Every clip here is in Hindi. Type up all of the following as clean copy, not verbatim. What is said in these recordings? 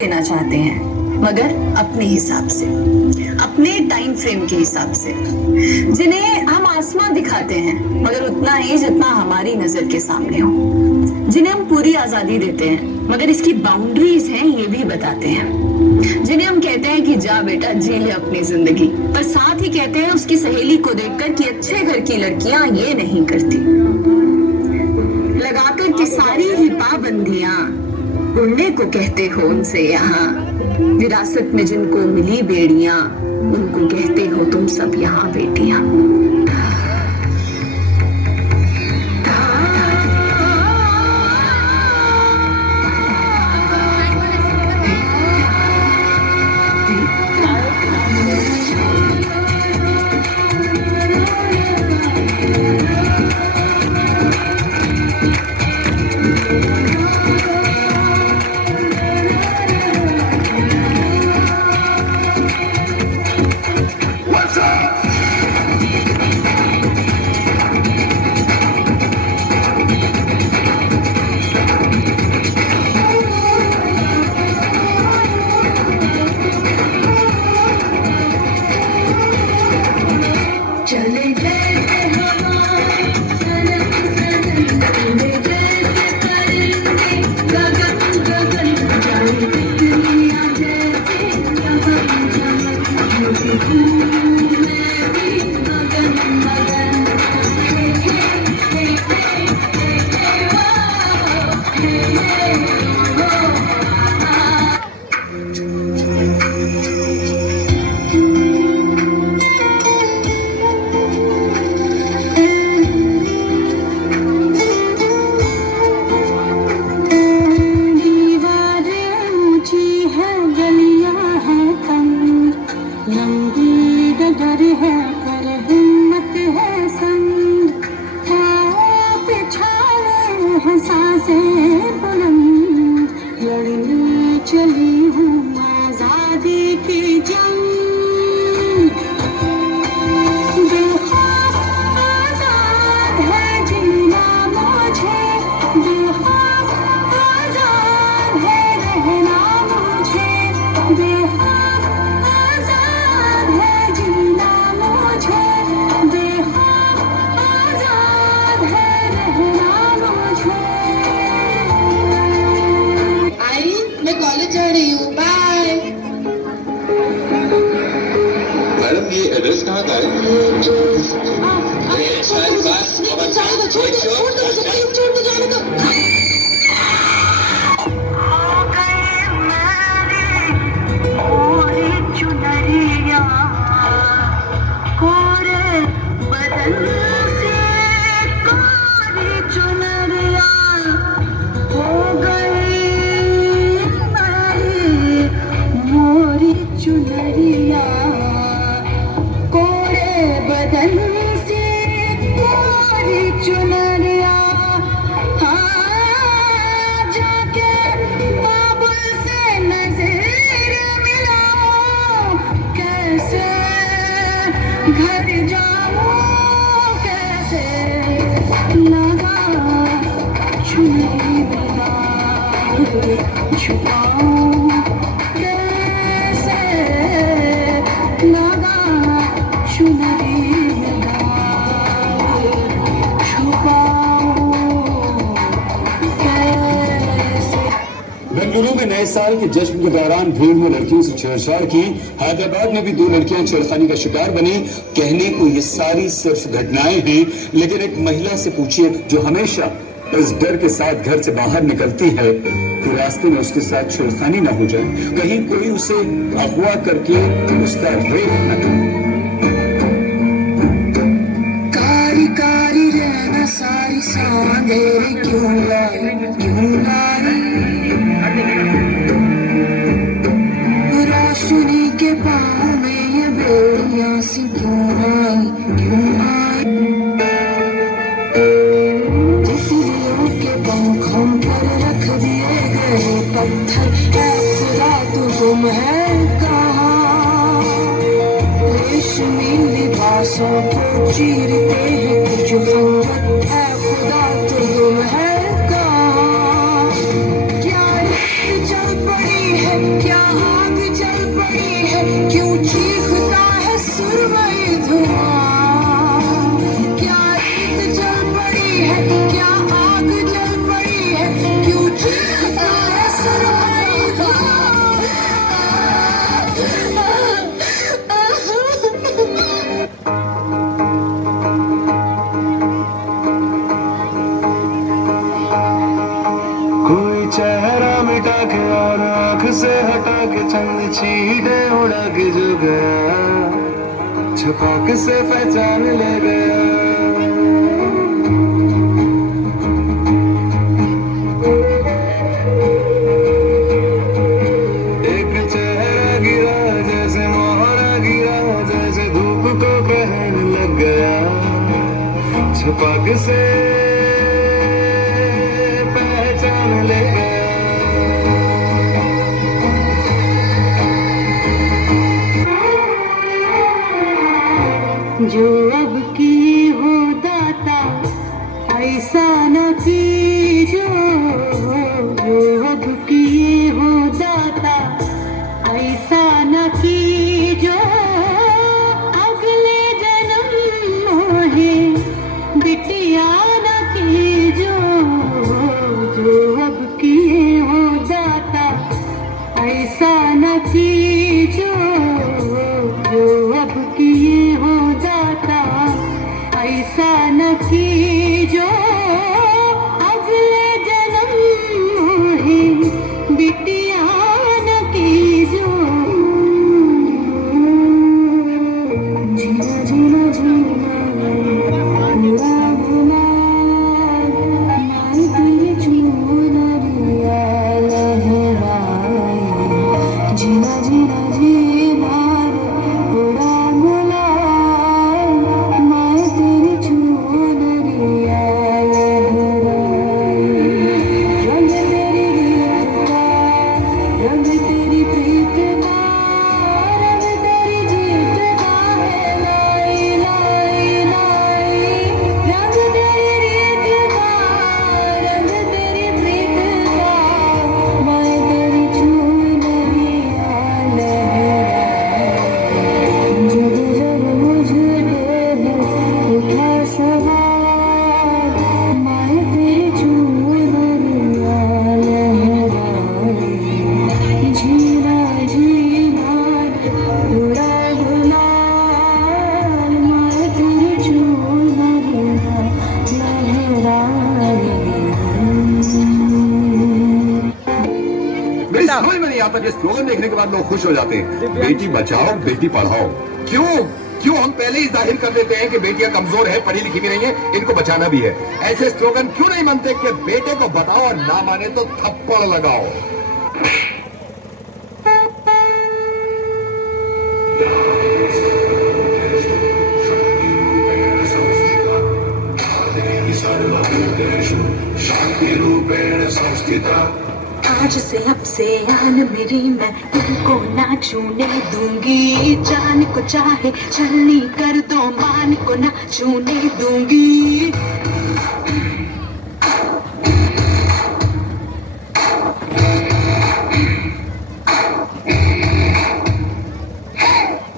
देना चाहते हैं, मगर अपने हिसाब से, अपने टाइम फ्रेम के हिसाब से। जिन्हें हम आसमां दिखाते हैं मगर उतना ही जितना हमारी नजर के सामने हो। जिन्हें हम पूरी आजादी देते हैं मगर इसकी बाउंड्रीज हैं ये भी बताते हैं। जिन्हें हम कहते हैं कि जा बेटा जी ले अपनी जिंदगी, पर साथ ही कहते हैं उसकी सहेली को देखकर कि अच्छे घर की लड़कियां ये नहीं करती। लगाकर की सारी ही पाबंदियां उड़ने को कहते हो उनसे यहाँ। विरासत में जिनको मिली बेड़ियां उनको कहते हो तुम सब यहाँ बेटियां। चली हूँ आजादी की जंग। बेखौफ आजाद है जीना मुझे, बेखौफ आजाद है रहना मुझे, बेखौफ आजाद है जीना मुझे, बेखौफ आजाद है रहना मुझे। मैं कॉलेज जा रही हूँ, बाय। मैडम ये एड्रेस कहाँ का है? चुनरिया कोरे बदन से कोरी चुनरिया, हाँ जाके बाबुल से नजर मिलाओ, कैसे घर जाऊं कैसे लगा चुनरी बिना छुपाऊं, बेंगलुरु में नए साल के जश्न के दौरान भीड़ में लड़कियों से छेड़छाड़ की। हैदराबाद में भी 2 लड़कियां छेड़खानी का शिकार बनी। कहने को ये सारी सिर्फ घटनाएं हैं, लेकिन एक महिला से पूछिए जो हमेशा इस डर के साथ घर से बाहर निकलती है कि रास्ते में उसके साथ छेड़खानी ना हो जाए, कहीं कोई उसे अगवा करके उसका रेप न करे। कारी कारी रहना सारी सांधेरी क्यों लाई, क्यों लाई, रोशनी के पाँव में ये बेड़ियां सी क्यों आई, क्यों आई, तितलियों के पंखों पर रख दिए गए पत्थर, ऐ खुदा तू गुम है कहाँ, रेशमी लिबासों को चीरते हैं कुछ खंजर, ऐ खुदा तू गुम है कहाँ, क्या चल पड़ी है से हटा के चंद चीड़े उड़ा के जो गया, छपाक से पहचान ले गया। एक चेहरा गिरा जैसे मोहरा गिरा, जैसे धूप को पहन लग गया, छपाक से पहचान ले गया। जो अब किए हो दाता ऐसा न कीजो, जो अब किए हो दाता ऐसा न कीजो, अगले जन्म में बिटिया न कीजो। जो अब किए हो दाता ऐसा न कीजो, जो अब किए हो दाता ऐसा न कीजो, अगले जन्म में बिटिया न कीजो। जीना जीना जीना पूरा भुला, नाई तेरे चूनरिया लहराए। जीना जीना जीना पूरा भुला, नाई तेरी चूनरिया लहराए। रंग तेरी रीत का, रंग तेरी प्रीत का, रंग तेरी जीत का है लाई लाई लाई। रंग तेरी रीत का, रंग तेरी प्रीत का, मैं तेरी चूनरिया लहराए। जब जब मुझे उठा सवार, मैं तेरी चूनरिया लहराए। जीना जीना पूरा गुलाल, मैं तेरी चूनरिया लहराए। मेरी समझ में नहीं आता कि स्लोगन देखने के बाद लोग खुश हो जाते हैं, बेटी बचाओ बेटी पढ़ाओ। क्यों हम पहले ही जाहिर कर देते हैं कि बेटियां कमजोर है, पढ़ी लिखी भी नहीं है, इनको बचाना भी है। ऐसे स्लोगन क्यों नहीं बनते कि बेटे को बताओ और ना माने तो थप्पड़ लगाओ। आज से अब से आन मेरी, मैं तुमको ना छूने दूंगी। जान को चाहे छलनी कर दो, मान को ना छूने दूंगी।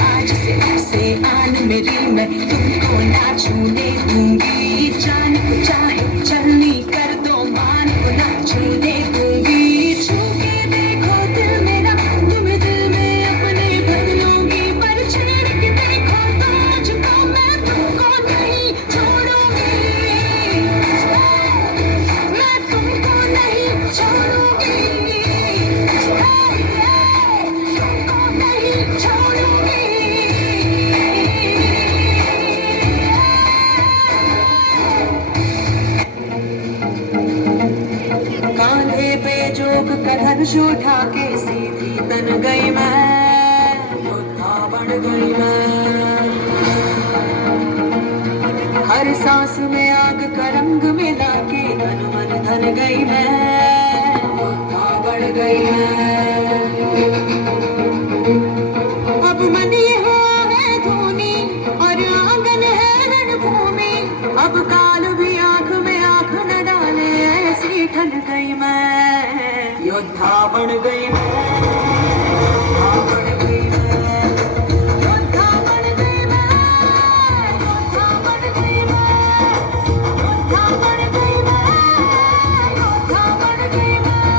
आज से अब से आन मेरी, मैं तुमको ना छूने दूंगी। जान को चाहे छलनी कर दो, मान को ना छूने दूंगी। छू के देखो दिल मेरा, तुम्हें दिल में अपने भर लूंगी। पर छेड़ के देखो तो मुझको, मैं तुमको नहीं छोड़ूंगी। मैं तुमको नहीं छोड़ूंगी। तुमको नहीं छोड़ूंगी। कांधे पे जोग कर हर्ष उठा के सीधी तन गई मैं, योद्धा बन गई मैं। हर सांस में आग का रंग मिला के तन मन धन गई मैं, योद्धा बन गई मैं। अब मन यहाँ है धोनी और आंगन है रणभूमि। अब काल भी आंख में आंख न डाले, ऐसी ठन गई मैं, योद्धा बन गई मैं। योद्धा बन गई मैं, योद्धा बन गई मैं, योद्धा बन गई मैं, योद्धा बन गई मैं, योद्धा बन गई मैं।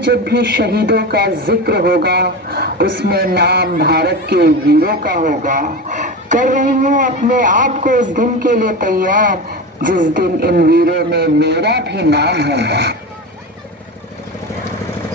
जब भी शहीदों का जिक्र होगा उसमें नाम भारत के वीरों का होगा। कर रही हूँ अपने आप को उस दिन के लिए तैयार जिस दिन इन वीरों में मेरा भी नाम होगा।